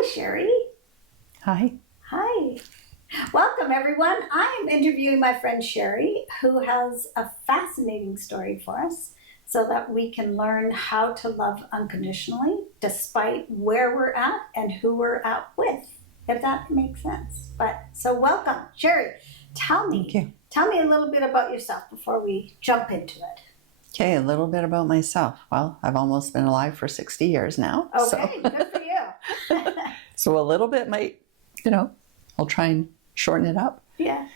Hi, Sheri. Hi. Hi. Welcome, everyone. I am interviewing my friend Sheri, who has a fascinating story for us so that we can learn how to love unconditionally despite where we're at and who we're at with, if that makes sense. So welcome, Sheri. Tell Thank you. me a little bit about yourself before we jump into it. Okay, a little bit about myself. Well, I've almost been alive for 60 years now. Okay, good for you. So a little bit might, I'll try and shorten it up. Yeah.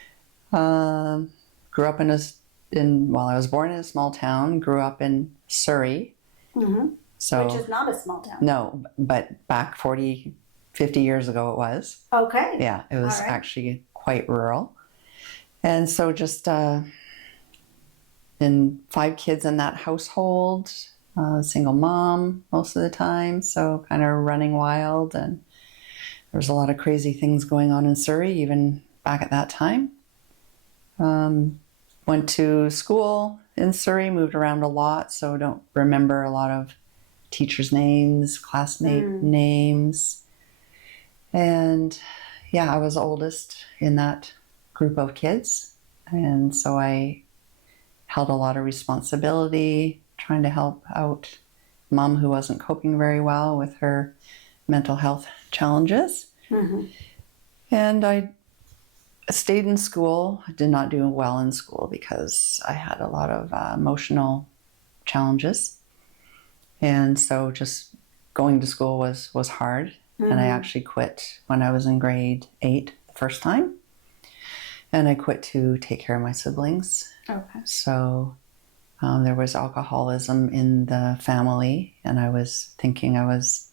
Grew up well, I was born in a small town, grew up in Surrey. Mm-hmm. So, which is not a small town. No, but back 40, 50 years ago it was. Okay. Yeah, it was actually quite rural. And so just been 5 kids in that household, single mom most of the time, so kind of running wild, and there was a lot of crazy things going on in Surrey even back at that time. Went to school in Surrey, moved around a lot, so don't remember a lot of teachers' names, classmate names. And yeah, I was oldest in that group of kids, and so I held a lot of responsibility, trying to help out mom who wasn't coping very well with her mental health challenges. Mm-hmm. And I stayed in school. I did not do well in school because I had a lot of emotional challenges. And so just going to school was hard. And I actually quit when I was in grade 8 the first time. And I quit to take care of my siblings. Okay. So there was alcoholism in the family, and I was thinking I was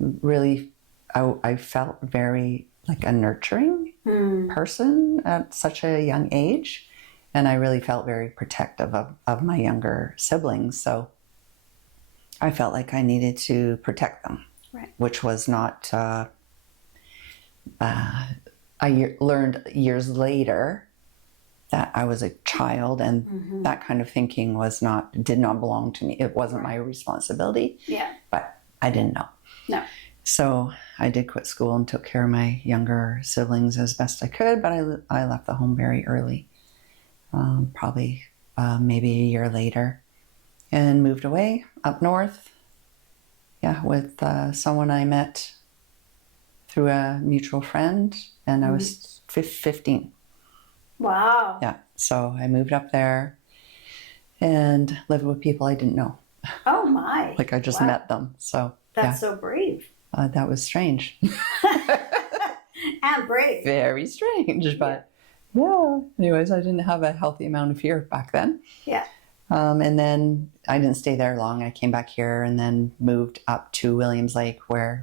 really, I felt very like a nurturing person at such a young age, and I really felt very protective of my younger siblings. So I felt like I needed to protect them, which was not... I learned years later that I was a child, and that kind of thinking did not belong to me. It wasn't my responsibility. Yeah. But I didn't know. No. So I did quit school and took care of my younger siblings as best I could, but I left the home very early, probably maybe a year later, and moved away up north. Yeah, with someone I met through a mutual friend, and I was 15. Wow. Yeah, so I moved up there and lived with people I didn't know. Oh my. Like I just met them. So that's so brave. That was strange. And brave. Very strange, but yeah. Anyways, I didn't have a healthy amount of fear back then. Yeah. And then I didn't stay there long. I came back here and then moved up to Williams Lake,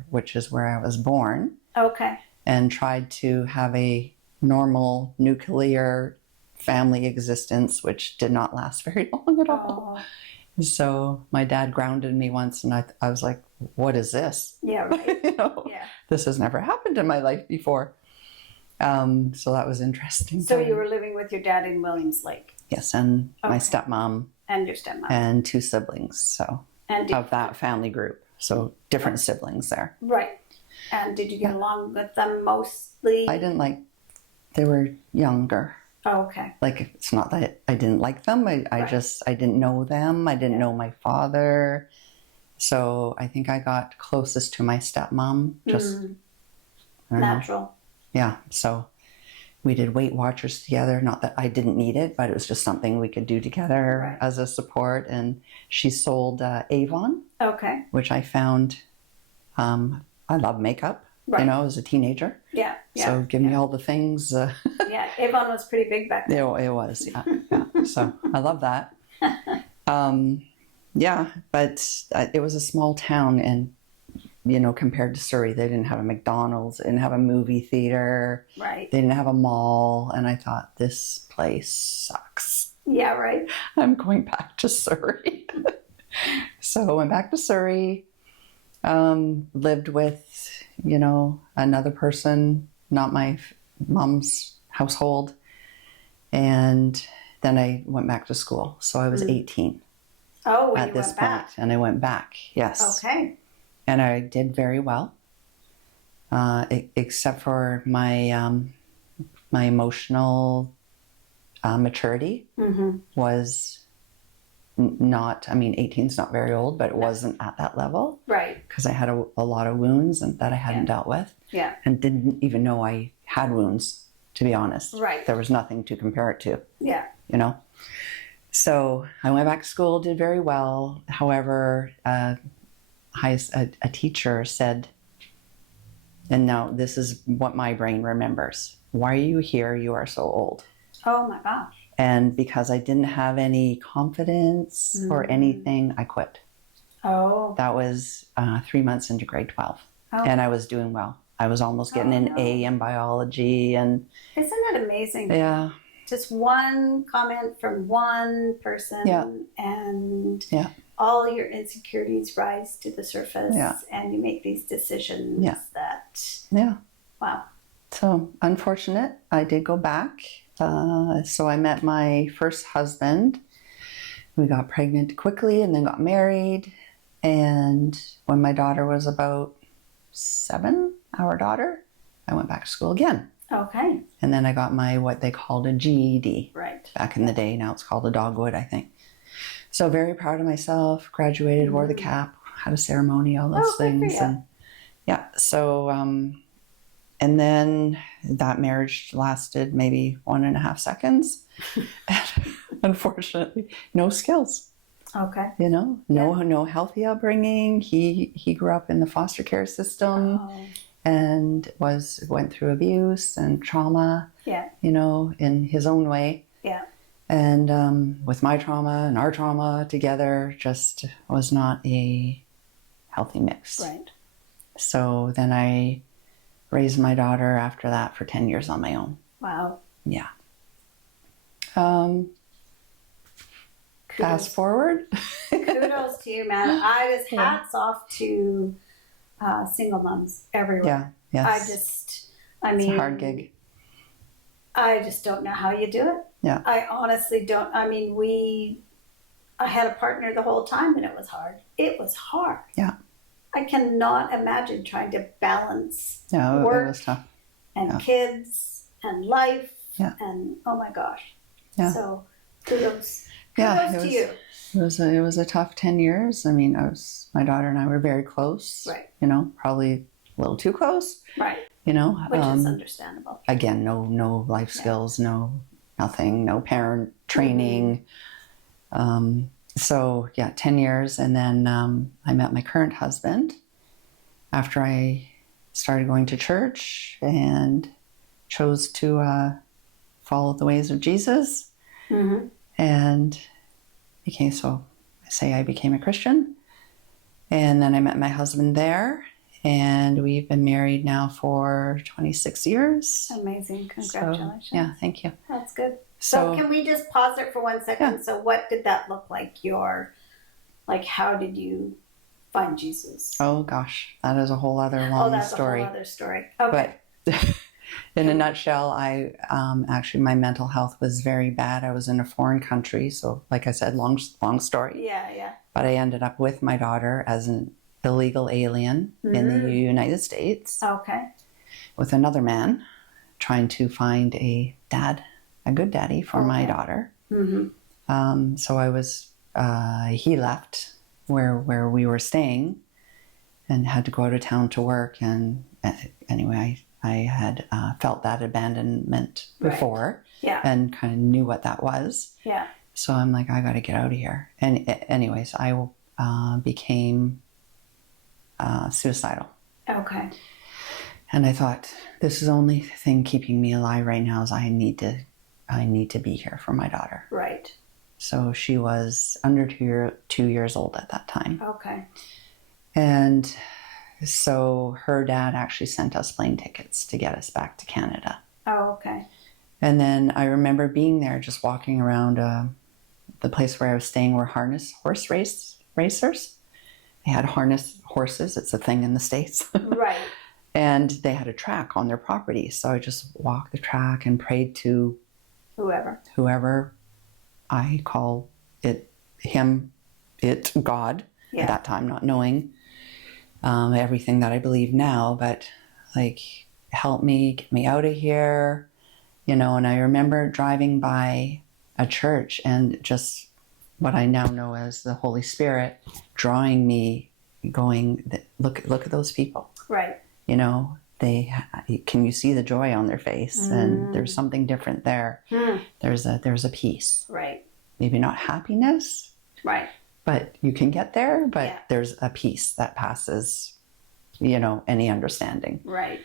which is where I was born. Okay. And tried to have a normal nuclear family existence, which did not last very long at all. Oh. So my dad grounded me once, and I was like, what is this? Yeah, right. This has never happened in my life before. So that was interesting. So you were living with your dad in Williams Lake? Yes, and my stepmom. And your stepmom. And 2 siblings, so of that family group. So different siblings there. Right. And did you get along with them mostly? They were younger. Oh, okay. Like, it's not that I didn't like them. I didn't know them. I didn't know my father. So I think I got closest to my stepmom. Just natural. Yeah. So we did Weight Watchers together. Not that I didn't need it, but it was just something we could do together as a support. And she sold Avon. Okay. Which I found, I love makeup. Right. As a teenager. Yeah. So give me all the things. Yeah, Avon was pretty big back then. It was, yeah. So I love that. Yeah, but it was a small town, and, compared to Surrey, they didn't have a McDonald's, they didn't have a movie theater. Right. They didn't have a mall, and I thought, this place sucks. Yeah, right. I'm going back to Surrey. So I went back to Surrey, lived with, another person, not my mom's household. And then I went back to school. So I was 18 at this point. And I went back, yes. Okay. And I did very well. except for my emotional maturity was not, I mean, 18 is not very old, but it wasn't at that level. Right. Because I had a lot of wounds and that I hadn't dealt with. Yeah. And didn't even know I had wounds, to be honest. Right. There was nothing to compare it to. Yeah. You know? So I went back to school, did very well. However, a teacher said, and now this is what my brain remembers, "Why are you here? You are so old." Oh my gosh. And because I didn't have any confidence or anything, I quit. Oh. That was 3 months into grade 12. Oh. And I was doing well. I was almost getting an A in biology. And isn't that amazing? yeah. Just one comment from one person and all your insecurities rise to the surface and you make these decisions that, wow. So unfortunate, I did go back. So I met my first husband. We got pregnant quickly and then got married. And when my daughter was about 7, our daughter, I went back to school again. Okay. And then I got my, what they called a GED. Right. Back in the day. Now it's called a dogwood, I think. So very proud of myself. Graduated, wore the cap, had a ceremony, all those things. And yeah. So, and then that marriage lasted maybe 1.5 seconds. And unfortunately, no skills. Okay. You know, no healthy upbringing. He grew up in the foster care system and went through abuse and trauma. Yeah. You know, in his own way. Yeah. And with my trauma and our trauma together, just was not a healthy mix. Right. So then I raised my daughter after that for 10 years on my own. Wow. Yeah. Fast forward. Kudos to you, man. I was hats off to single moms everywhere. Yeah. Yes. I mean, it's a hard gig. I just don't know how you do it. Yeah. I honestly don't. I mean, I had a partner the whole time and it was hard. It was hard. Yeah. I cannot imagine trying to balance work, it was tough. And kids and life and oh my gosh. Yeah. So kudos. Yeah, to you. It was a tough 10 years. I mean, my daughter and I were very close. Right. You know, probably a little too close. Right. You know, which is understandable. Again, no life skills, nothing, no parent training. So yeah, 10 years. And then I met my current husband after I started going to church and chose to follow the ways of Jesus. Mm-hmm. And I became a Christian. And then I met my husband there. And we've been married now for 26 years. Amazing. Congratulations. So, yeah, thank you. That's good. So can we just pause it for 1 second? Yeah. So what did that look like? How did you find Jesus? Oh gosh, that is a whole other long story. A whole other story. Okay. But in a nutshell, I actually, my mental health was very bad. I was in a foreign country. So like I said, long story. Yeah. But I ended up with my daughter as an illegal alien in the United States. Okay. With another man trying to find a good daddy for my daughter. Mm-hmm. So I was, he left where we were staying and had to go out of town to work. And anyway, I had felt that abandonment before and kind of knew what that was. Yeah. So I'm like, I got to get out of here. And anyways, I became suicidal. Okay. And I thought, this is the only thing keeping me alive right now is I need to be here for my daughter. Right. So she was under 2 years old at that time. Okay. And so her dad actually sent us plane tickets to get us back to Canada. Oh, okay. And then I remember being there, just walking around the place where I was staying were horse racers. They had harness horses. It's a thing in the States. Right. And they had a track on their property. So I just walked the track and prayed to whoever I call it, God, at that time, not knowing everything that I believe now. But like, help me, get me out of here, you know. And I remember driving by a church and just what I now know as the Holy Spirit drawing me, going, look at those people. Right. You know, can you see the joy on their face? And there's something different there. There's a peace. Right. Maybe not happiness. Right. But you can get there, but Yeah. there's a peace that passes, you know, any understanding. Right.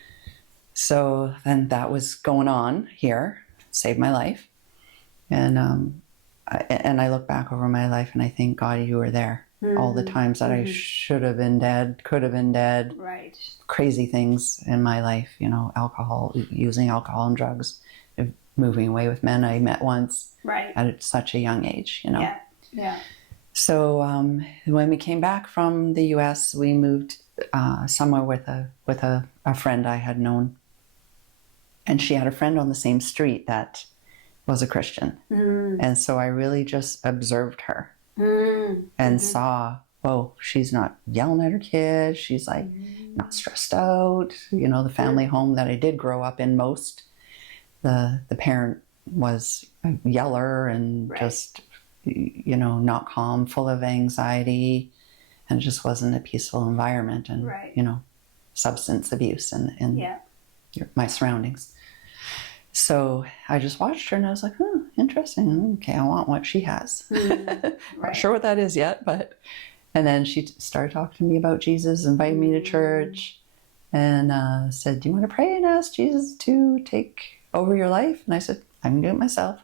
So then that was going on here, saved my life. And I look back over my life and I think, God, you were there. All the times that I should have been dead, could have been dead. Right. Crazy things in my life, you know, using alcohol and drugs, moving away with men I met once. Right. At such a young age, you know. Yeah. Yeah. So when we came back from the U.S., we moved somewhere with a friend I had known, and she had a friend on the same street that was a Christian, and so I really just observed her and saw, whoa, she's not yelling at her kids. She's like not stressed out. You know, the family home that I did grow up in, most the parent was a yeller and just, you know, not calm, full of anxiety, and it just wasn't a peaceful environment. And you know, substance abuse and my surroundings. So I just watched her and I was like, interesting. Okay, I want what she has. Not sure what that is yet, but. And then she started talking to me about Jesus, invited me to church, and said, do you want to pray and ask Jesus to take over your life? And I said, I can do it myself,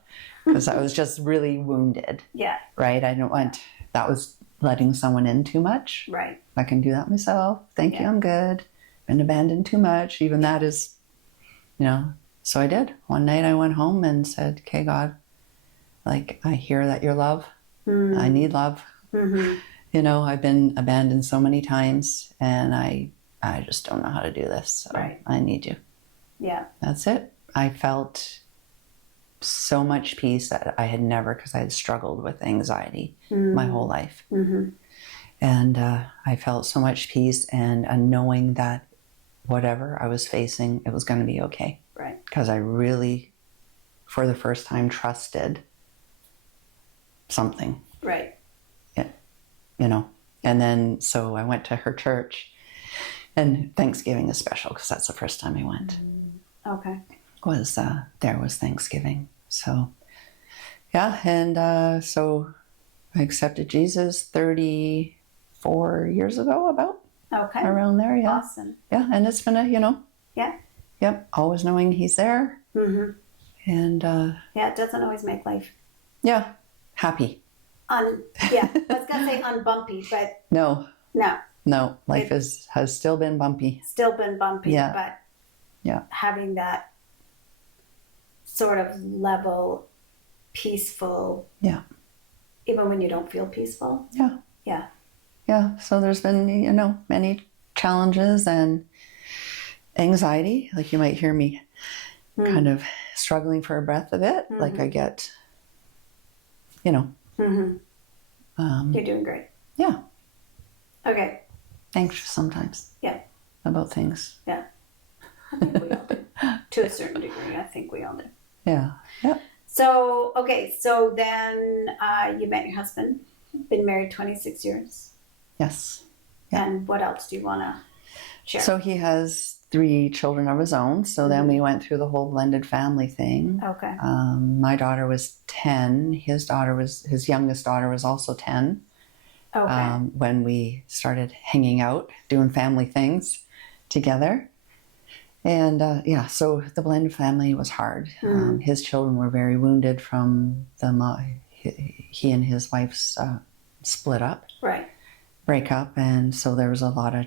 because I was just really wounded. Yeah. Right? I didn't want, that was letting someone in too much. Right. I can do that myself. Thank you, I'm good. Been abandoned too much. Even that is, you know. So I did. One night I went home and said, okay, God, like, I hear that you're love. I need love. You know, I've been abandoned so many times, and I just don't know how to do this. So I need you. Yeah. That's it. I felt so much peace that I had never, because I had struggled with anxiety my whole life. And I felt so much peace and a knowing that whatever I was facing, it was going to be okay. Right. Because I really, for the first time, trusted something. Right. Yeah. You know, and then so I went to her church, and Thanksgiving is special because that's the first time I went. Okay. There was Thanksgiving. So, yeah, and so I accepted Jesus 34 years ago, about. Okay. Around there, yeah. Awesome. Yeah, and it's been yep, always knowing he's there. And it doesn't always make life. Yeah, happy. I was gonna say unbumpy, but no, life has still been bumpy. Still been bumpy, but having that sort of level, peaceful. Yeah. Even when you don't feel peaceful. Yeah. Yeah. Yeah. So there's been, you know, many challenges and anxiety. Like, you might hear me kind of struggling for a breath a bit. Like, I get, you know. You're doing great. Yeah. Okay. Anxious sometimes. Yeah. About things. Yeah. I think we all do. To a certain degree, I think we all do. Yeah. Yeah. So, okay. So then you met your husband. Been married 26 years. Yes. Yeah. And what else do you want to share? So he has 3 children of his own. So then we went through the whole blended family thing. Okay. My daughter was 10. His youngest daughter was also 10. Okay. When we started hanging out, doing family things together. And so the blended family was hard. His children were very wounded from he and his wife's split up. Right. Break up. And so there was a lot of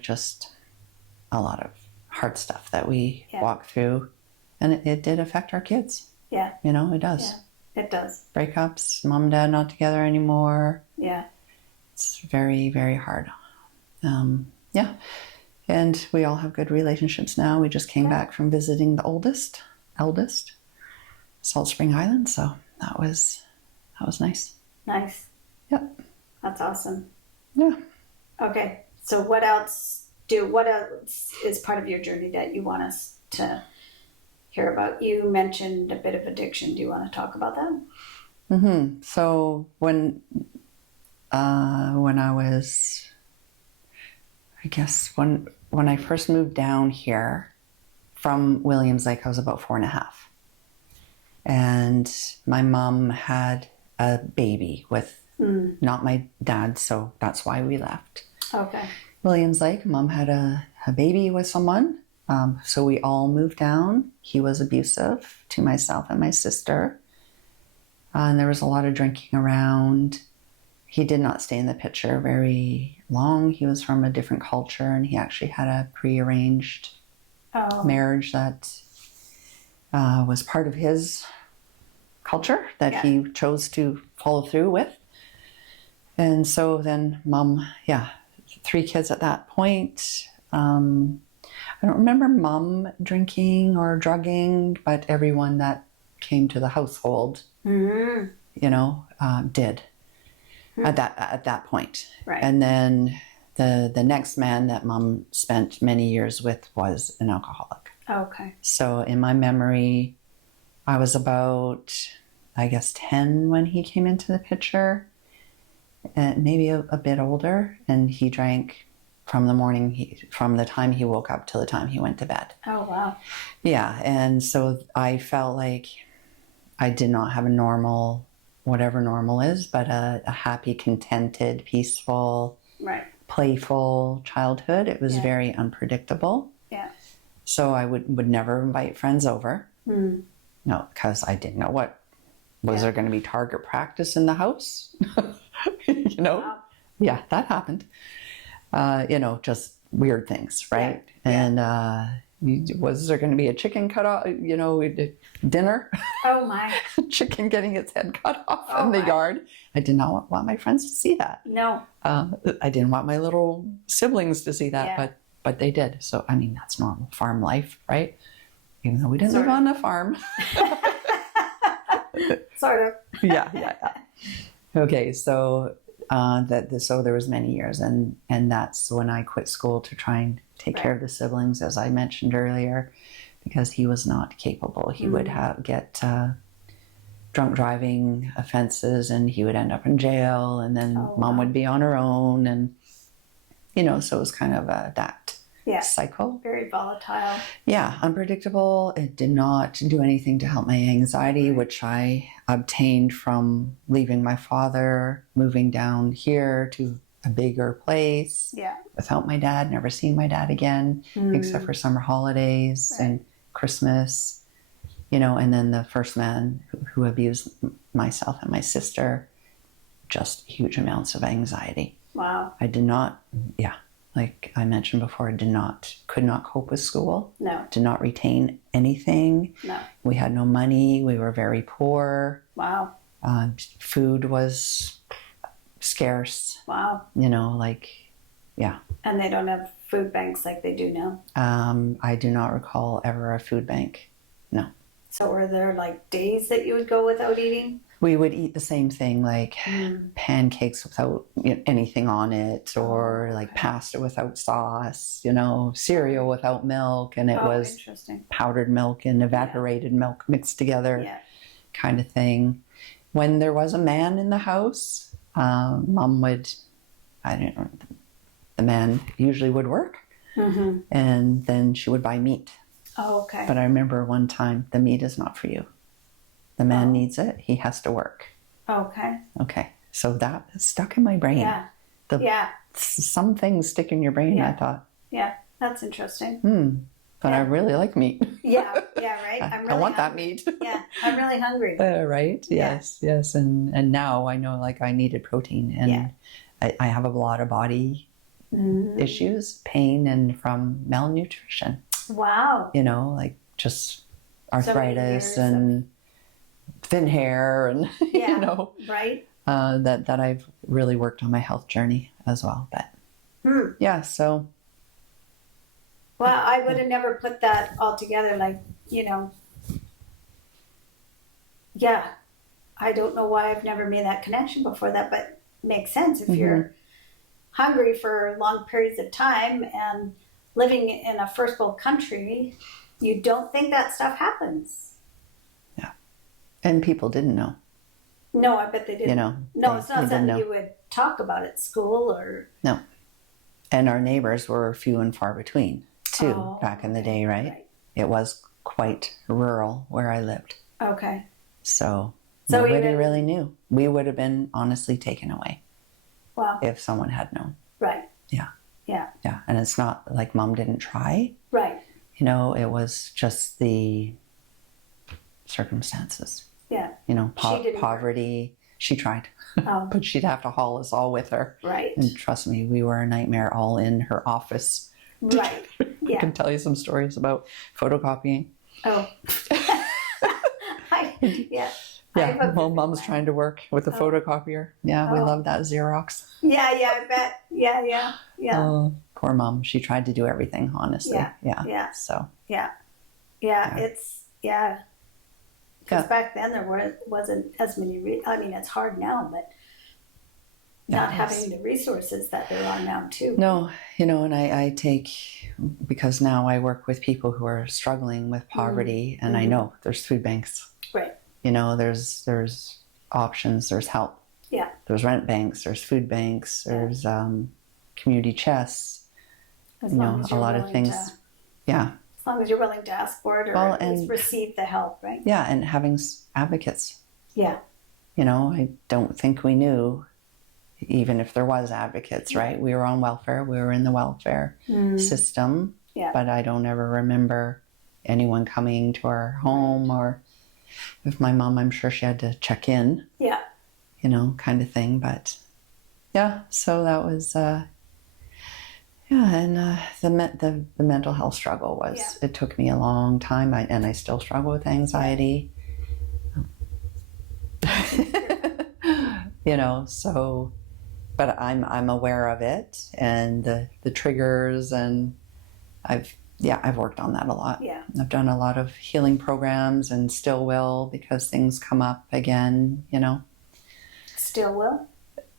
hard stuff that we walked through, and it did affect our kids. Yeah. You know, it does. Yeah, it does. Breakups, mom and dad not together anymore. Yeah. It's very, very hard. Yeah. And we all have good relationships now. We just came back from visiting the eldest, Salt Spring Island. So that was nice. Nice. Yep. That's awesome. Yeah. Okay. So what else do? What else is part of your journey that you want us to hear about? You mentioned a bit of addiction. Do you want to talk about that? So when I was, I guess when I first moved down here from Williams Lake, I was about 4.5. And my mom had a baby with not my dad, so that's why we left. Okay. Williams Lake, mom had a baby with someone. So we all moved down. He was abusive to myself and my sister. And there was a lot of drinking around. He did not stay in the picture very long. He was from a different culture, and he actually had a prearranged marriage that was part of his culture that he chose to follow through with. And so then mom, 3 kids at that point. I don't remember mom drinking or drugging, but everyone that came to the household, did at that point. Right. And then the next man that mom spent many years with was an alcoholic. Okay. So in my memory, I was about, I guess, 10 when he came into the picture, and maybe a bit older, and he drank from the time he woke up till the time he went to bed. Oh, wow. Yeah, and so I felt like I did not have a normal, whatever normal is, but a happy, contented, peaceful, playful childhood. It was very unpredictable. Yeah. So I would never invite friends over. No, because I didn't know was there going to be target practice in the house? Wow. Yeah, that happened. Just weird things, right? Yeah. And was there going to be a chicken cut off, dinner? Oh my. Chicken getting its head cut off in the yard. I did not want my friends to see that. No. I didn't want my little siblings to see that, but they did. So, I mean, that's normal farm life, right? Even though we didn't live on a farm. Sort of. Yeah. Okay, so so there was many years, and that's when I quit school to try and take care of the siblings, as I mentioned earlier, because he was not capable. He would get drunk driving offenses, and he would end up in jail, and then mom would be on her own, and so it was kind of that cycle. Very volatile. Yeah, unpredictable. It did not do anything to help my anxiety, which I obtained from leaving my father, moving down here to a bigger place. Yeah. Without my dad, never seeing my dad again, except for summer holidays and Christmas, and then the first man who abused myself and my sister, just huge amounts of anxiety. Wow. I did not, like I mentioned before, could not cope with school. No. Did not retain anything. No. We had no money. We were very poor. Wow. Food was scarce. Wow. Yeah. And they don't have food banks like they do now? I do not recall ever a food bank. No. So were there like days that you would go without eating? We would eat the same thing, like pancakes without anything on it, or like pasta without sauce, cereal without milk, and it was powdered milk and evaporated milk mixed together, kind of thing. When there was a man in the house, mom would, the man usually would work, and then she would buy meat. Oh, okay. But I remember one time, the meat is not for you. The man needs it. He has to work. Okay. Okay. So that stuck in my brain. Yeah. Some things stick in your brain, I thought. Yeah. That's interesting. But I really like meat. Yeah, right. I'm really I want hungry. that meat. Yeah, I'm really hungry. Right? Yes. And now I know I needed protein. And I have a lot of body issues, pain, and from malnutrition. Wow. Just arthritis and thin hair and right. That I've really worked on my health journey as well. But so well, I would have never put that all together, I don't know why I've never made that connection before that, but it makes sense if you're hungry for long periods of time and living in a first world country, you don't think that stuff happens. Yeah. And people didn't know. No, I bet they didn't. You know, no, it's not they something didn't know. you would talk about at school or. No. And our neighbors were few and far between, too, back in the day, right? It was quite rural where I lived. Okay. So nobody really knew. We would have been honestly taken away. Wow. If someone had known. Right. Yeah. Yeah. Yeah. And it's not like Mom didn't try. Right. You know, it was just the circumstances. Yeah. You know, poverty. She tried. Oh. But she'd have to haul us all with her. Right. And trust me, we were a nightmare all in her office. Right. Yeah. I can tell you some stories about photocopying. Oh. Yeah. Yeah, well, Mom's trying to work with a photocopier. Yeah, we love that Xerox. Yeah, I bet. Yeah. Oh, poor Mom. She tried to do everything, honestly. Yeah. So. Yeah. It's, because back then there wasn't as many, I mean, it's hard now, but not having the resources that there are now, too. No, you know, and I take, because now I work with people who are struggling with poverty, and I know there's food banks. Right. You know, there's options, there's help. Yeah. There's rent banks, there's food banks, there's community chests. As long as you're a lot of things. As long as you're willing to ask for it or at least receive the help, right? Yeah, and having advocates. Yeah. You know, I don't think we knew, even if there was advocates, right? We were on welfare, we were in the welfare system, but I don't ever remember anyone coming to our home, or with my mom, I'm sure she had to check in. Yeah. You know, kind of thing. But yeah, so that was, and the mental health struggle was, it took me a long time, and I still struggle with anxiety. You know, so, but I'm aware of it and the triggers, and I've worked on that a lot. Yeah. I've done a lot of healing programs and still will, because things come up again, you know. Still will?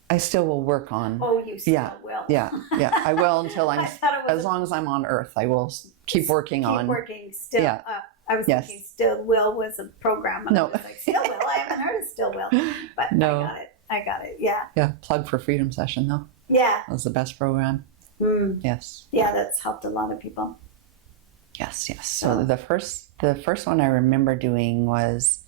I still will work on. Oh, you still will. Yeah. I will until I'm, as long as I'm on earth, I will keep working on. Keep working still. Yeah. I was thinking still will was a program. No. I was like, still will? I haven't heard of still will. But no. I got it. Yeah. Yeah. Plug for Freedom Session, though. Yeah. That was the best program. Yes. Yeah, that's helped a lot of people. Yes. So the first one I remember doing was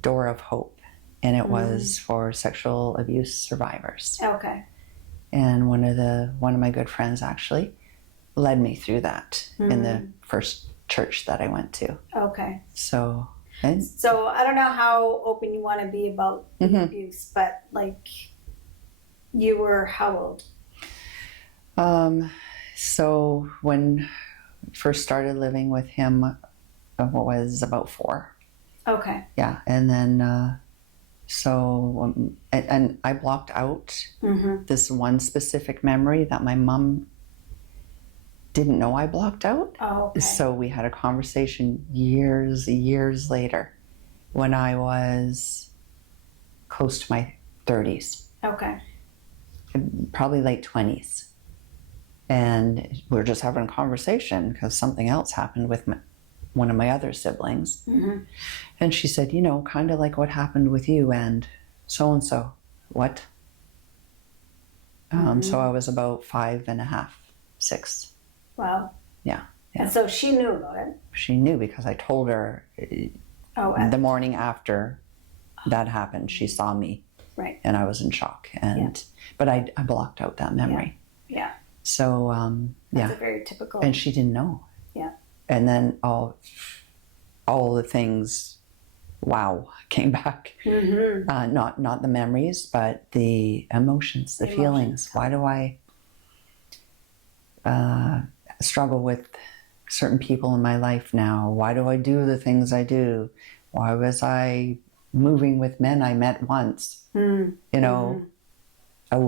Door of Hope, and it was for sexual abuse survivors. Okay. And one of my good friends actually led me through that in the first church that I went to. Okay. So I don't know how open you want to be about the abuse, but like, you were how old? So when I first started living with him, I was about 4. Okay. Yeah, and then and I blocked out this one specific memory that my mom didn't know I blocked out. Oh, okay. So we had a conversation years later, when I was close to my 30s. Okay. Probably late 20s. And we were just having a conversation because something else happened with one of my other siblings. And she said, you know, kind of like what happened with you and so-and-so. What? So I was about 5.5, 6. Wow. Yeah. And so she knew about it? She knew because I told her the morning after that happened. She saw me. Right. And I was in shock. But I blocked out that memory. Yeah. So, That's a very typical. And she didn't know. Yeah. And then all the things, came back. Not the memories, but the emotions, the feelings. Why do I struggle with certain people in my life now? Why do I do the things I do? Why was I moving with men I met once? You know,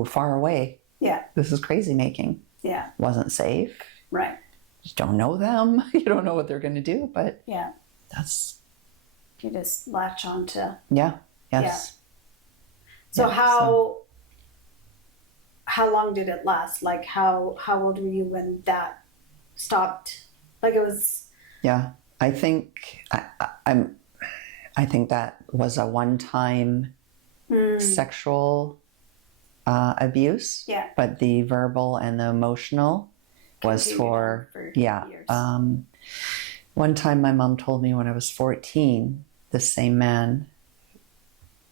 far away. Yeah. This is crazy making. Yeah. Wasn't safe. Right. You don't know them. You don't know what they're going to do, but yeah, that's. You just latch on to. Yeah. Yes. Yeah. So how long did it last? Like how old were you when that stopped? Like it was. Yeah, I think I think that was a one-time sexual abuse. Yeah. But the verbal and the emotional was Continued on for years. One time my mom told me when I was 14, the same man,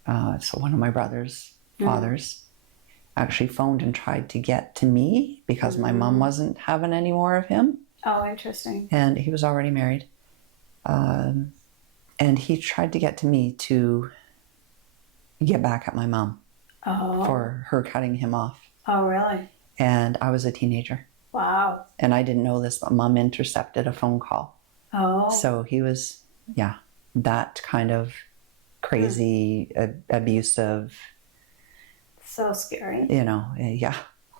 so one of my brother's fathers, actually phoned and tried to get to me because my mom wasn't having any more of him. Oh, interesting. And he was already married. And he tried to get to me to get back at my mom for her cutting him off. Oh, really? And I was a teenager. Wow. And I didn't know this, but mom intercepted a phone call. Oh. So he was, that kind of crazy, abusive. So scary.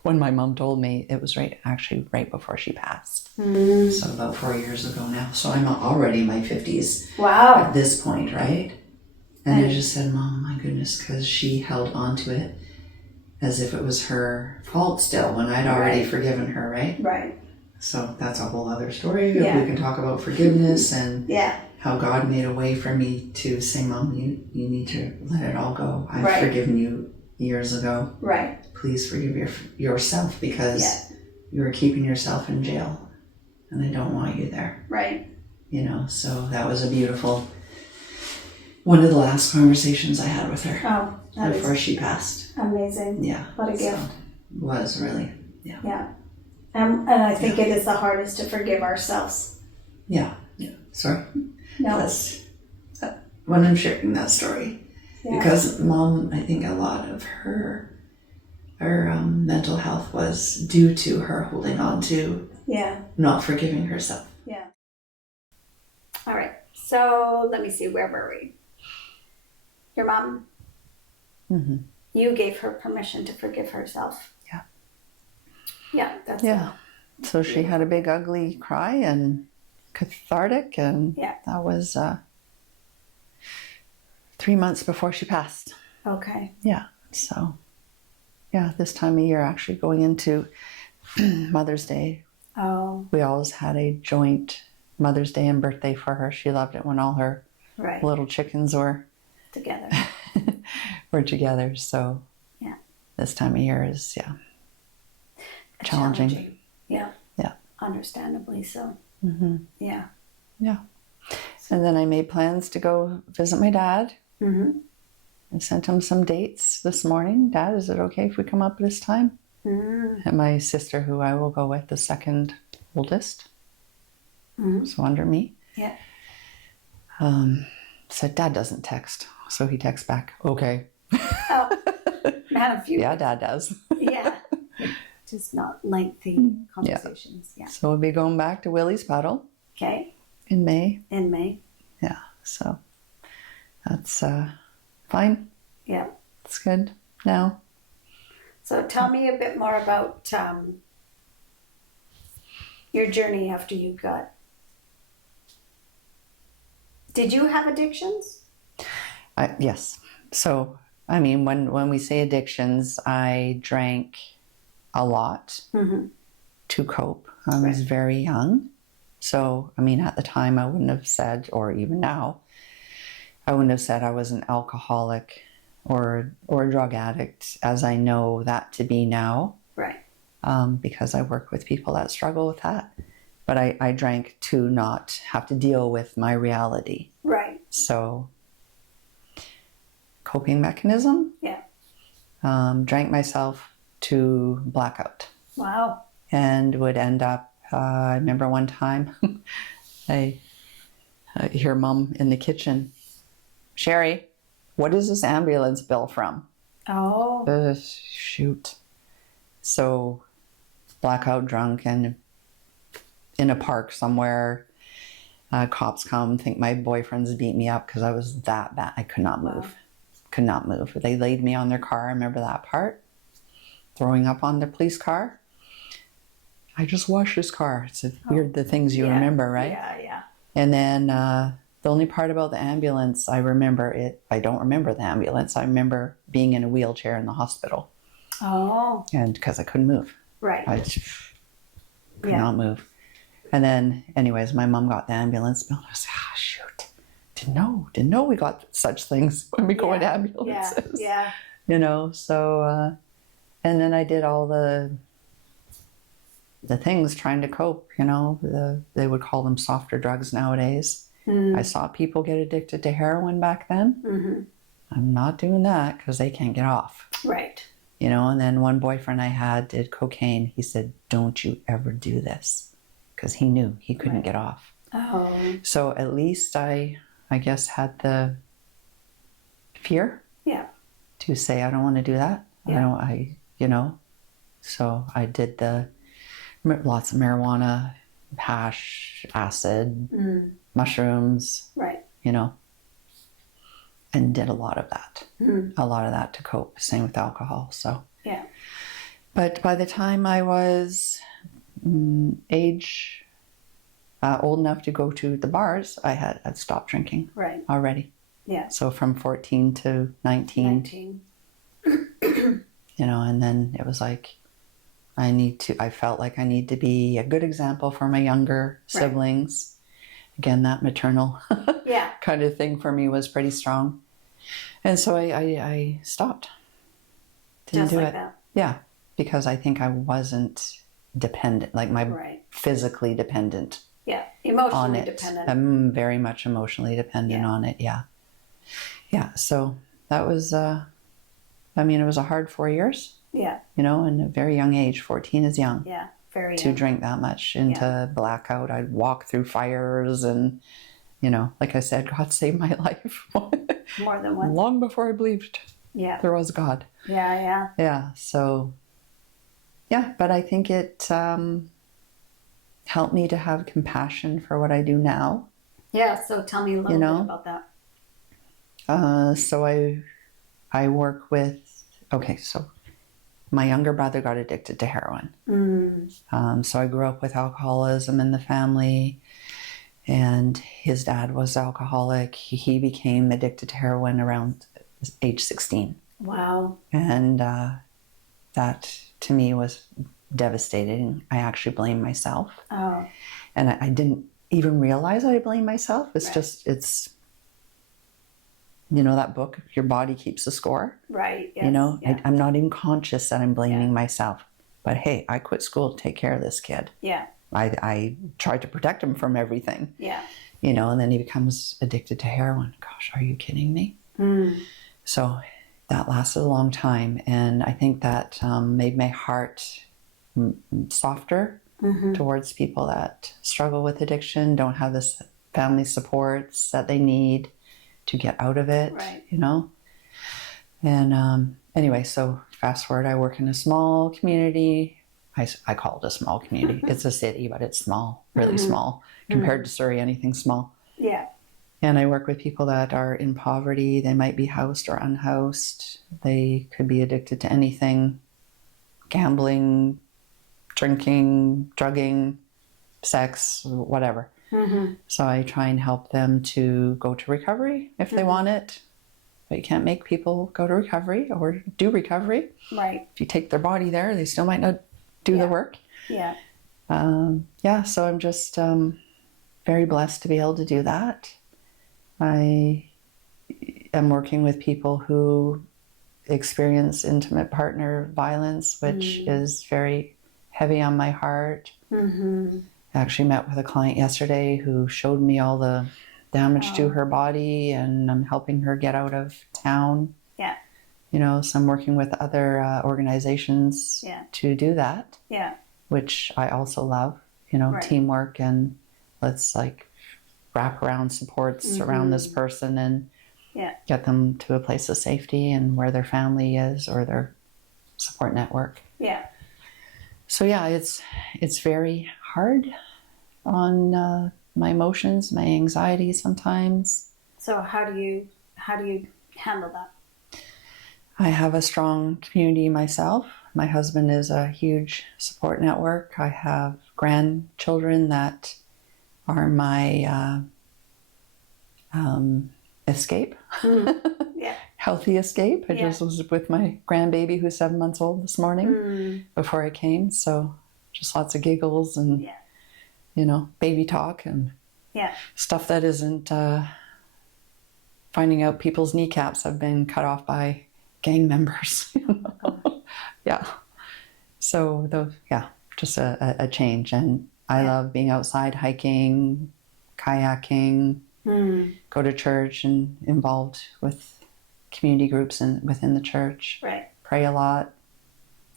When my mom told me, it was actually right before she passed. So about 4 years ago now. So I'm already in my 50s. Wow. At this point, right? And I just said, Mom, my goodness, because she held on to it as if it was her fault still when I'd already forgiven her, right? Right. So that's a whole other story. We can talk about forgiveness and how God made a way for me to say, Mom, you need to let it all go. I've forgiven you years ago. Right. Please forgive yourself because you were keeping yourself in jail and I don't want you there. Right. So that was a beautiful, one of the last conversations I had with her. Oh, before she passed. Amazing. Yeah. What a gift. It was really, Yeah. And I think it is the hardest to forgive ourselves. Yeah. Sorry. No. That's when I'm sharing that story. Yeah. Because Mom, I think a lot of her mental health was due to her holding on to not forgiving herself. Yeah. All right. So let me see. Where were we? Your mom, you gave her permission to forgive herself. Yeah. Yeah. That's So she had a big ugly cry and cathartic, and that was 3 months before she passed. Okay. Yeah. So this time of year, actually going into Mother's Day. Oh. We always had a joint Mother's Day and birthday for her. She loved it when all her little chickens were together. together. So this time of year is challenging. Yeah. Understandably so. Yeah. And then I made plans to go visit my dad. I sent him some dates this morning. Dad, is it okay if we come up this time? And my sister, who I will go with, the second oldest, so under me, said, Dad doesn't text. So he texts back, okay. Oh, man, a few. Yeah, Dad does. Just not lengthy conversations. Yeah. So we'll be going back to Willie's Puddle. Okay. In May. Yeah. So that's fine. Yeah. It's good now. So tell me a bit more about your journey after you got. Did you have addictions? Yes. So, I mean, when we say addictions, I drank a lot to cope. I was very young. So, I mean, at the time, I wouldn't have said, or even now, I wouldn't have said I was an alcoholic or a drug addict as I know that to be now. Right. Because I work with people that struggle with that. But I drank to not have to deal with my reality. Right. So, coping mechanism. Yeah. Drank myself to blackout. Wow. And would end up, I remember one time, I hear Mom in the kitchen, Sheri, what is this ambulance bill from? Oh. Shoot. So, blackout drunk and in a park somewhere. Cops come, think my boyfriend's beat me up because I was that bad. I could not move. Could not move. They laid me on their car. I remember that part. Throwing up on the police car. I just washed his car. It's weird the things you remember, right? Yeah. And then the only part about the ambulance, I don't remember the ambulance. I remember being in a wheelchair in the hospital. Oh, and because I couldn't move. right. I just could Yeah. not move. And then, anyways, my mom got the ambulance bill. I was like, ah, shoot. Didn't know we got such things when we go in Yeah. ambulances. Yeah. You know, so, and then I did all the things trying to cope, you know, they would call them softer drugs nowadays. I saw people get addicted to heroin back then. Mm-hmm. I'm not doing that because they can't get off. Right. You know, and then one boyfriend I had did cocaine. He said, don't you ever do this, because he knew he couldn't get off. Oh. So at least I guess, had the fear to say, I don't want to do that. Yeah. You know, so I did lots of marijuana, hash, acid, mushrooms, Right. you know, and did a lot of that to cope. Same with alcohol. So, yeah. But by the time I was old enough to go to the bars, I'd stopped drinking already. Yeah. So from 14 to 19. You know, and then it was like, I felt like I need to be a good example for my younger siblings. Again, that maternal kind of thing for me was pretty strong. And so I stopped. Didn't do it. That. Yeah, because I think I wasn't dependent, like physically dependent. Yeah, emotionally dependent. I'm very much emotionally dependent on it, yeah. Yeah, so that was, it was a hard 4 years. Yeah. You know, and a very young age, 14 is young. Yeah, very young. To drink that much into blackout. I'd walk through fires and, you know, like I said, God saved my life. More than once. Long before I believed there was God. Yeah, yeah. Yeah, so, yeah, but I think it helped me to have compassion for what I do now. Yeah, so tell me a little bit about that. So I work with, so my younger brother got addicted to heroin. So I grew up with alcoholism in the family, and his dad was alcoholic. He became addicted to heroin around age 16. Wow. And that to me was devastating. I actually blamed myself. Oh. And I didn't even realize I blamed myself. It's you know, that book, Your Body Keeps a Score. Right. Yes. You know, I'm not even conscious that I'm blaming myself. But hey, I quit school to take care of this kid. Yeah. I tried to protect him from everything. Yeah. You know, and then he becomes addicted to heroin. Gosh, are you kidding me? So that lasted a long time. And I think that made my heart softer towards people that struggle with addiction, don't have this family supports that they need to get out of it, you know? And anyway, so fast forward, I work in a small community. I call it a small community. It's a city, but it's small, really small. Compared to Surrey, anything small. Yeah. And I work with people that are in poverty. They might be housed or unhoused. They could be addicted to anything, gambling, drinking, drugging, sex, whatever. So I try and help them to go to recovery if they want it. But you can't make people go to recovery or do recovery. Right. If you take their body there, they still might not do the work. Yeah. So I'm just very blessed to be able to do that. I am working with people who experience intimate partner violence, which is very heavy on my heart. I actually met with a client yesterday who showed me all the damage to her body, and I'm helping her get out of town. Yeah. You know, so I'm working with other organizations to do that. Yeah. Which I also love, you know, teamwork, and let's like wrap around supports around this person and get them to a place of safety and where their family is or their support network. Yeah. So yeah, it's very hard on my emotions, my anxiety sometimes. So how do you handle that? I have a strong community myself. My husband is a huge support network. I have grandchildren that are my escape. healthy escape. I Yeah. just was with my grandbaby who's 7 months old this morning before I came. So just lots of giggles and, Yeah. you know, baby talk and Yeah. stuff that isn't finding out people's kneecaps have been cut off by gang members. You know? Yeah. So just a change. And I love being outside, hiking, kayaking, go to church and involved with community groups and within the church. Right. Pray a lot.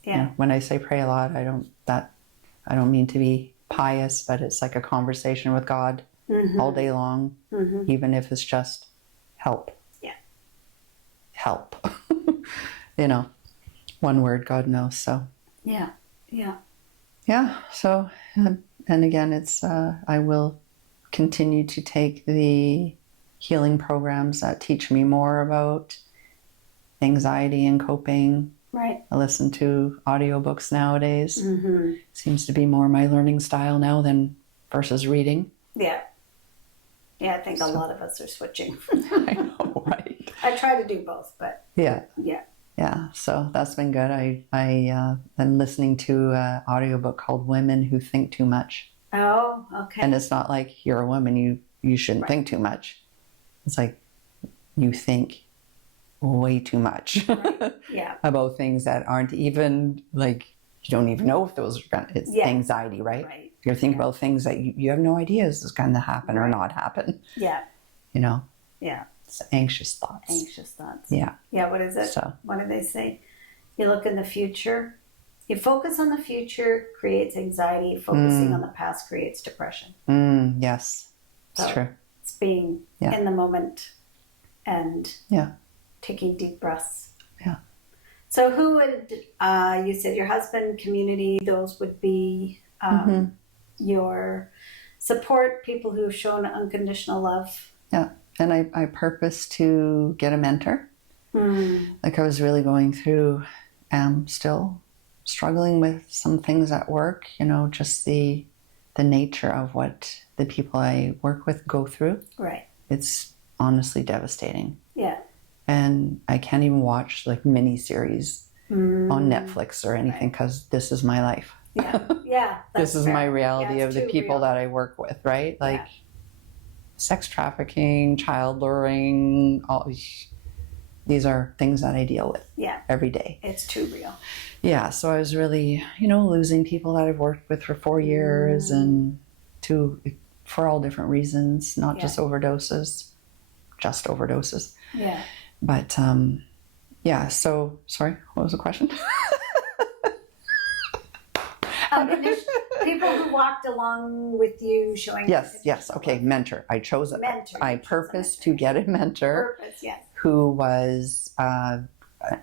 Yeah. You know, when I say pray a lot, I don't mean to be pious, but it's like a conversation with God all day long, even if it's just help. Yeah. Help. You know, one word, God knows. So. Yeah. Yeah. Yeah. So, and again, it's I will continue to take the healing programs that teach me more about anxiety and coping. Right. I listen to audiobooks nowadays. Seems to be more my learning style now than versus reading. Yeah. Yeah, I think a lot of us are switching. I know, right? I try to do both, but Yeah. yeah. Yeah, so that's been good. I been listening to an audiobook called Women Who Think Too Much. Oh, okay. And it's not like you're a woman, you shouldn't think too much. It's like you think way too much Yeah. about things that aren't even, like, you don't even know if those are it's anxiety, right? Right. You're thinking about things that you have no idea is going to happen or not happen. Yeah. You know? Yeah. It's anxious thoughts. Anxious thoughts. Yeah. Yeah, what is it? So. What do they say? You look in the future. You focus on the future creates anxiety. Focusing on the past creates depression. Yes. It's true. It's being in the moment and taking deep breaths. Yeah. So who would, you said your husband, community, those would be your support, people who have shown unconditional love. Yeah. And I purpose to get a mentor. Like I was really going through, still struggling with some things at work, you know, just the nature of what the people I work with go through. Right. It's honestly devastating. Yeah. And I can't even watch like mini series on Netflix or anything because this is my life. Yeah. Yeah. This is my reality of the people real. that I work with, right? Like sex trafficking, child luring, all these are things that I deal with every day. It's too real. Yeah, so I was really, you know, losing people that I've worked with for 4 years and for all different reasons, not just overdoses. Yeah. But so sorry, what was the question? People who walked along with you showing. Yes. Okay, mentor. I chose it. Mentor. I purposed to get a mentor Yes. who was an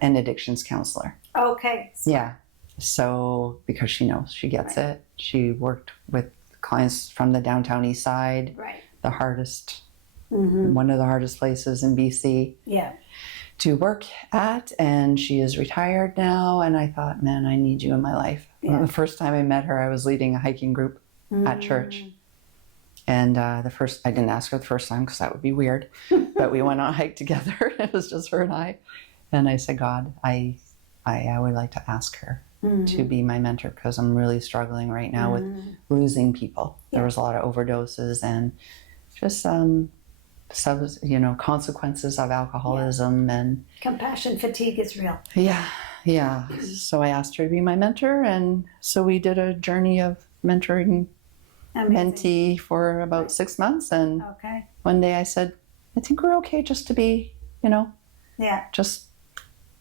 addictions counselor. Okay. Yeah. So because she knows, she gets it. She worked with clients from the downtown east side. Right. The hardest, one of the hardest places in BC. Yeah. To work at, and she is retired now. And I thought, man, I need you in my life. Yeah. The first time I met her, I was leading a hiking group at church. And I didn't ask her the first time because that would be weird. But we went on a hike together. It was just her and I. And I said, God, I would like to ask her to be my mentor because I'm really struggling right now with losing people. There was a lot of overdoses and just consequences of alcoholism and compassion fatigue is real. Yeah. So I asked her to be my mentor, and so we did a journey of mentoring mentee for about 6 months. And one day I said, I think we're okay just to be, just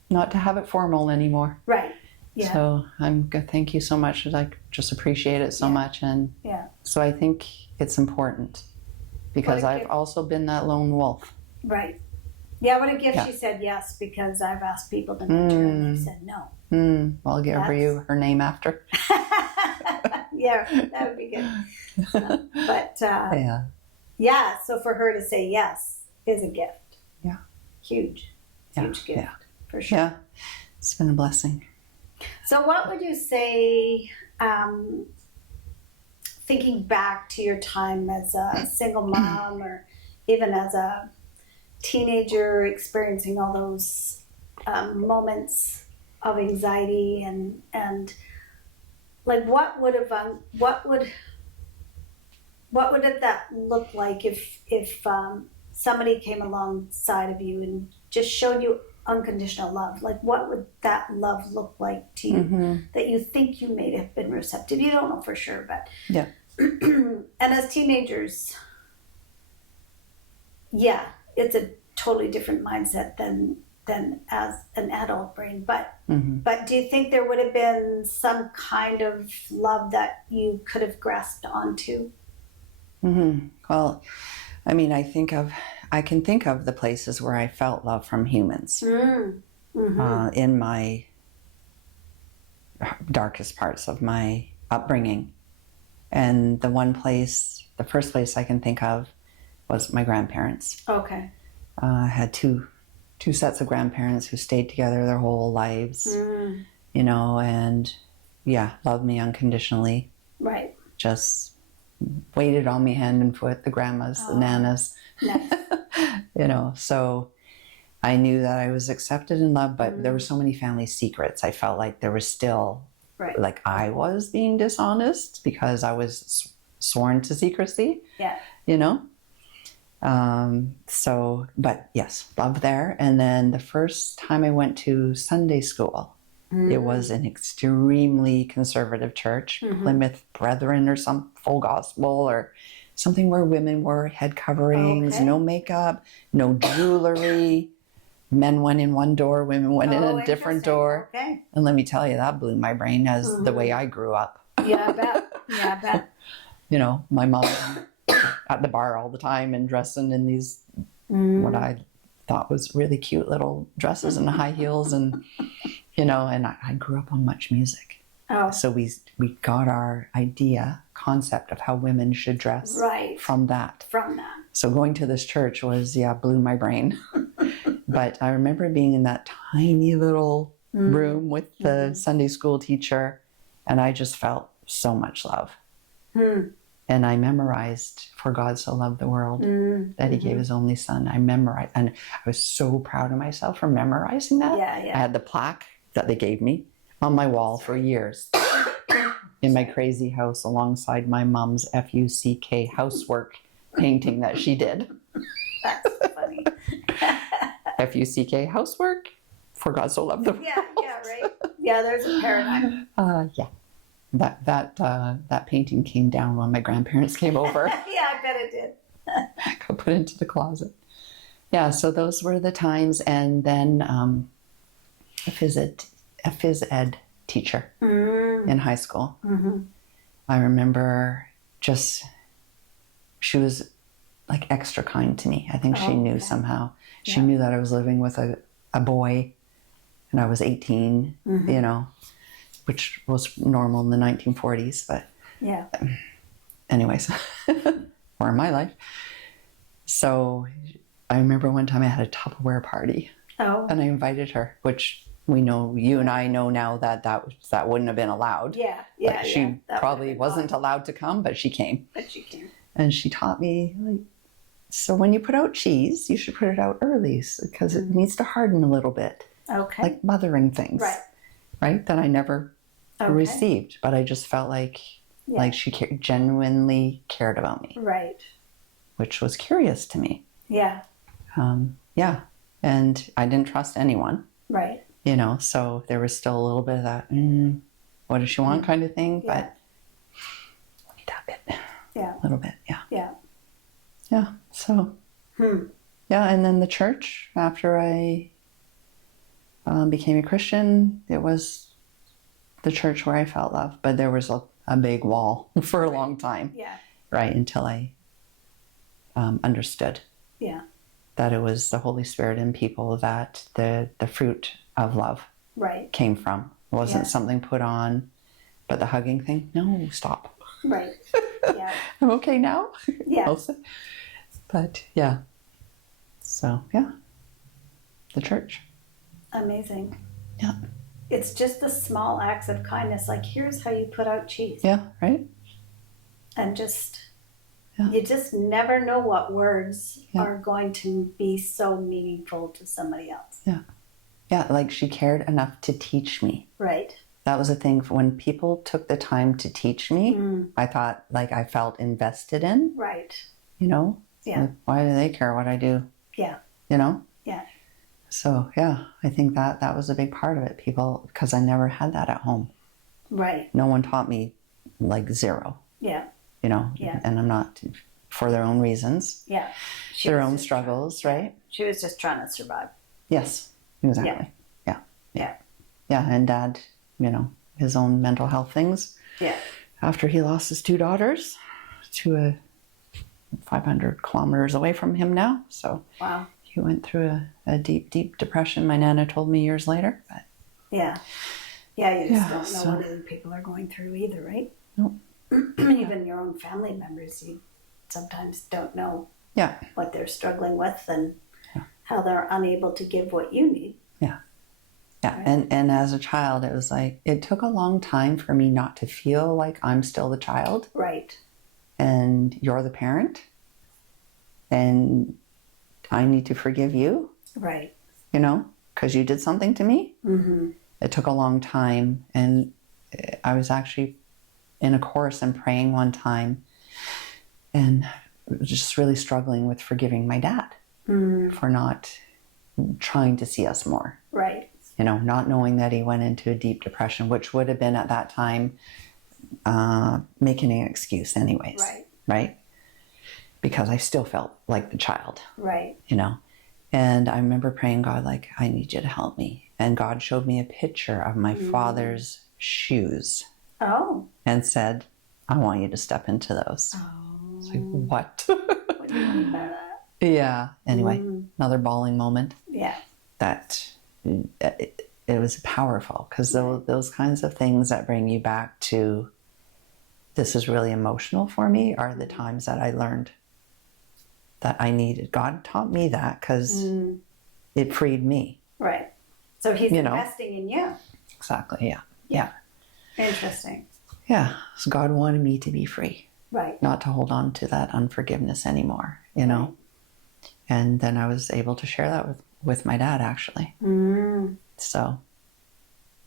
not to have it formal anymore. Right. Yeah. So I'm good. Thank you so much. I just appreciate it so much. And so I think it's important because I've also been that lone wolf. Right. Yeah, what a gift she said yes, because I've asked people to mentor and they said no. Well, I'll give her name after. Yeah, that would be good. But so for her to say yes is a gift. Yeah. Huge gift for sure. Yeah, it's been a blessing. So what would you say, thinking back to your time as a single mom or even as a teenager experiencing all those moments of anxiety and like what would that look like if somebody came alongside of you and just showed you unconditional love? Like what would that love look like to you that you think you may have been receptive? You don't know for sure, but Yeah. And as teenagers, yeah, it's a totally different mindset than as an adult brain. But but do you think there would have been some kind of love that you could have grasped onto? Well, I mean, I can think of the places where I felt love from humans in my darkest parts of my upbringing. And the first place I can think of was my grandparents. Okay. I had two sets of grandparents who stayed together their whole lives, you know, and yeah, loved me unconditionally. Right. Just waited on me hand and foot, the grandmas, the nanas. Nice. You know, so I knew that I was accepted and loved, but there were so many family secrets. I felt like there was still, like I was being dishonest because I was sworn to secrecy. Yeah. You know? So, but yes, love there. And then the first time I went to Sunday school, it was an extremely conservative church, Plymouth Brethren or some Full Gospel or something where women wore head coverings, no makeup, no jewelry. Men went in one door, women went in a different door. Okay. And let me tell you, that blew my brain as the way I grew up. Yeah, I bet. Yeah, I bet. You know, my mom at the bar all the time and dressing in these, what I thought was really cute little dresses and high heels and, you know, and I grew up on much music. Oh. So we got our concept of how women should dress from that. From that. So going to this church was, blew my brain. But I remember being in that tiny little room with the Sunday school teacher, and I just felt so much love. And I memorized, "For God so loved the world, that he gave his only son." I memorized, and I was so proud of myself for memorizing that. Yeah, yeah. I had the plaque that they gave me on my wall for years in my crazy house alongside my mom's FUCK housework painting that she did. That's funny. FUCK housework, "For God so loved the world." Yeah, right. Yeah, there's a paradigm. Yeah. That painting came down when my grandparents came over. Yeah, I bet it did. Got put into the closet. Yeah, so those were the times. And then a phys ed teacher in high school. I remember she was like extra kind to me. I think she knew somehow. She knew that I was living with a boy and I was 18, you know, which was normal in the 1940s. But anyways, or in my life. So I remember one time I had a Tupperware party and I invited her, which we know, you and I know now that wouldn't have been allowed. She probably wasn't allowed to come, but she came. And she taught me, like, so when you put out cheese, you should put it out early because it needs to harden a little bit. Okay. Like mothering things. Right? That I never received, but I just felt like she genuinely cared about me. Right. Which was curious to me. Yeah. And I didn't trust anyone. Right. You know, so there was still a little bit of that, what does she want kind of thing, but that bit. Yeah. A little bit, yeah. Yeah. Yeah, so. Yeah, and then the church, after I became a Christian, it was the church where I felt love, but there was a big wall for a long time. Yeah. Right, until I understood. Yeah. That it was the Holy Spirit in people that the fruit of love came from. It wasn't something put on, but the hugging thing, no, stop. Right. Yeah. I'm okay now. Yeah. Also. But yeah. So yeah. The church. Amazing. Yeah. It's just the small acts of kindness, like here's how you put out cheese. Yeah, right? And just Yeah. You just never know what words Yeah. are going to be so meaningful to somebody else. Yeah. Yeah, like she cared enough to teach me. Right. That was a thing. When people took the time to teach me, I thought, like, I felt invested in. Right. You know? Yeah. Like, why do they care what I do? Yeah. You know? Yeah. So, yeah, I think that was a big part of it. People, because I never had that at home. Right. No one taught me, like, zero. Yeah. You know? Yeah. And I'm not, for their own reasons. Yeah. Their own struggles, right? She was just trying to survive. Yes, exactly. Yeah. Yeah, and Dad, you know, his own mental health things. Yeah. After he lost his 2 daughters to 500 kilometers away from him now. So wow. He went through a deep, deep depression, my Nana told me years later. But yeah. Yeah, you just don't know what other people are going through either, right? No. Even your own family members, you sometimes don't know what they're struggling with and how they're unable to give what you need. Yeah. Yeah. Right? And as a child, it was like, it took a long time for me not to feel like I'm still the child. Right. And you're the parent. And I need to forgive you. Right. You know, because you did something to me. Mm-hmm. It took a long time. And I was actually in a course and praying one time and just really struggling with forgiving my dad for not trying to see us more. Right. You know, not knowing that he went into a deep depression, which would have been at that time making an excuse anyways. Right. Right? Because I still felt like the child. Right. You know? And I remember praying, God, like, I need you to help me. And God showed me a picture of my father's shoes. Oh. And said, I want you to step into those. Oh. It's like, what? What do you mean by that? Yeah. Anyway, another bawling moment. Yeah. That it was powerful because those kinds of things that bring you back to this is really emotional for me are the times that I learned that I needed. God taught me that because it freed me. Right. So he's investing in you. Exactly. Yeah. Yeah. Interesting. Yeah. So God wanted me to be free. Right. Not to hold on to that unforgiveness anymore, you know? Right. And then I was able to share that with my dad, actually. So,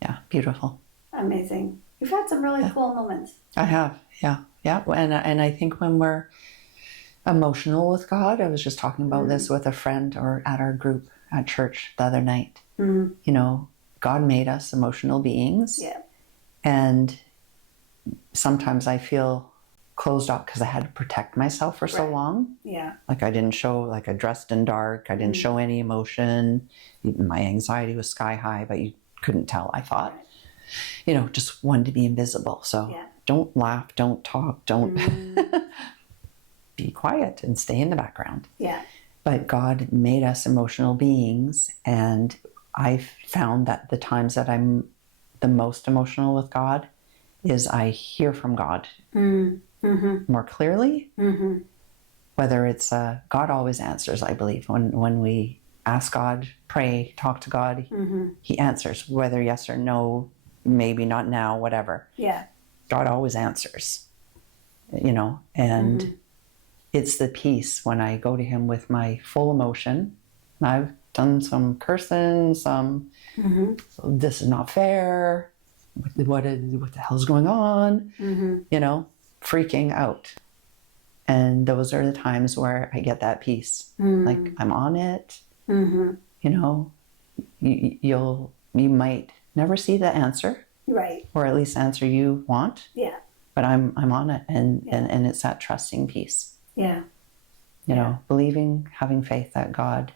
yeah, beautiful. Amazing. You've had some really cool moments. I have, yeah. And I think when we're emotional with God, I was just talking about this with a friend or at our group at church the other night. You know, God made us emotional beings. Yeah. And sometimes I feel closed off because I had to protect myself for so long. Yeah. Like I didn't show, like I dressed in dark. I didn't show any emotion. My anxiety was sky high, but you couldn't tell, I thought. Right. You know, just wanted to be invisible. So don't laugh, don't talk, don't be quiet and stay in the background. Yeah. But God made us emotional beings. And I found that the times that I'm the most emotional with God is I hear from God more clearly. Whether it's God always answers, I believe. When we ask God, pray, talk to God, he answers. Whether yes or no, maybe not now, whatever. Yeah. God always answers, you know, and it's the peace when I go to him with my full emotion. I've done some cursing, some this is not fair. What the hell's going on? You know, freaking out. And those are the times where I get that peace. Like I'm on it. You know, you might never see the answer, right? Or at least the answer you want. Yeah. But I'm on it, and it's that trusting peace. Yeah. You know, believing, having faith that God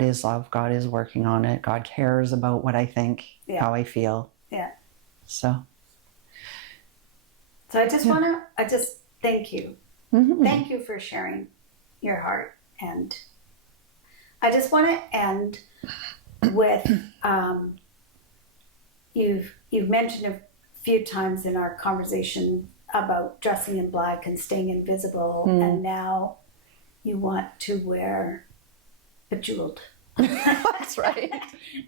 is love. God is working on it. God cares about what I think, how I feel. Yeah. So I just thank you. Thank you for sharing your heart. And I just want to end with, you've mentioned a few times in our conversation about dressing in black and staying invisible. And now you want to wear bejeweled. That's right.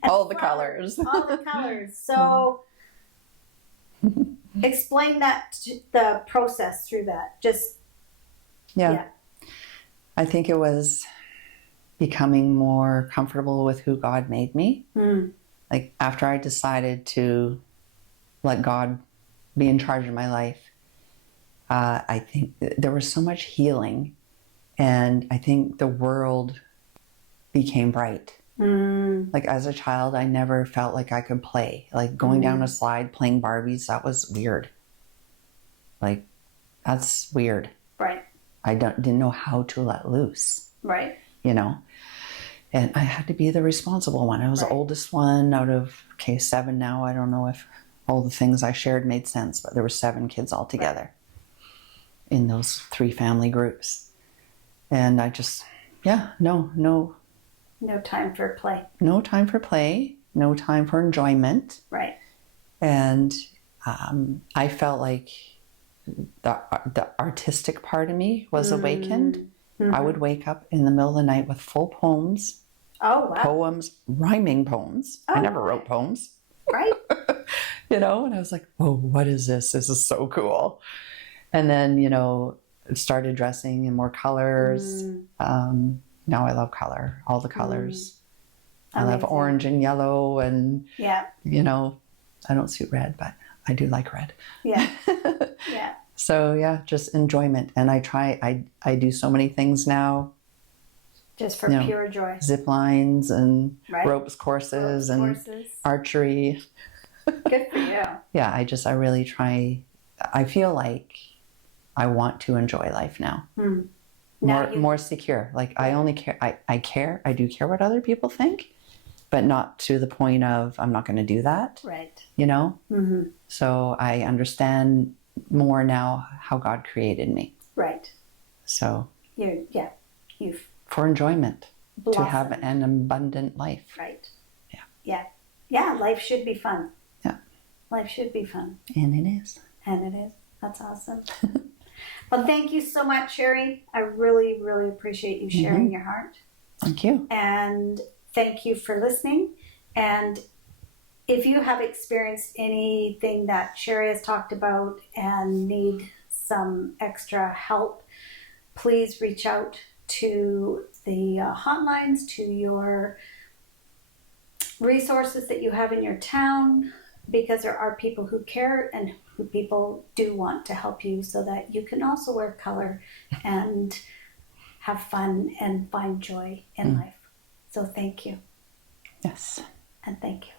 All the colors. All the colors. So explain that, the process through that. Just Yeah. Yeah. I think it was becoming more comfortable with who God made me. Mm. Like after I decided to let God be in charge of my life, I think there was so much healing, and I think the world became bright. Mm. Like as a child, I never felt like I could play. Like going down a slide playing Barbies, that was weird. Like that's weird. Right. I didn't know how to let loose, Right. you know? And I had to be the responsible one. I was the Right. oldest one out of, 7 now. I don't know if all the things I shared made sense, but there were 7 kids altogether in those 3 family groups. And I just, no time for play. no time for play, no time for enjoyment. Right. And I felt like the artistic part of me was awakened. Mm-hmm. I would wake up in the middle of the night with full poems, Oh, wow. poems, rhyming poems. I never wrote poems. Right. And I was like, whoa, what is this? This is so cool. And then, started dressing in more colors. Now I love color, all the colors. I love orange and yellow and, Yeah. I don't suit red, but I do like red. Yeah. Yeah. So yeah, just enjoyment. And I do so many things now. Just for pure joy. Zip lines and ropes courses and archery. Good for you. Yeah, I really try. I feel like I want to enjoy life now. More secure. Like I only care. I do care what other people think, but not to the point of I'm not going to do that. Right. Mm-hmm. So I understand more now how God created me. Right. So you've for enjoyment, blossomed. to have an abundant life. Right. Yeah. Yeah. Yeah. Life should be fun. Yeah. Life should be fun. And it is. And it is. That's awesome. Well, thank you so much, Sheri. I really, really appreciate you sharing your heart. Thank you. And thank you for listening. And if you have experienced anything that Sheri has talked about and need some extra help, please reach out to the hotlines, to your resources that you have in your town, because there are people who care and who people do want to help you so that you can also wear color and have fun and find joy in life. So thank you. Yes. And thank you.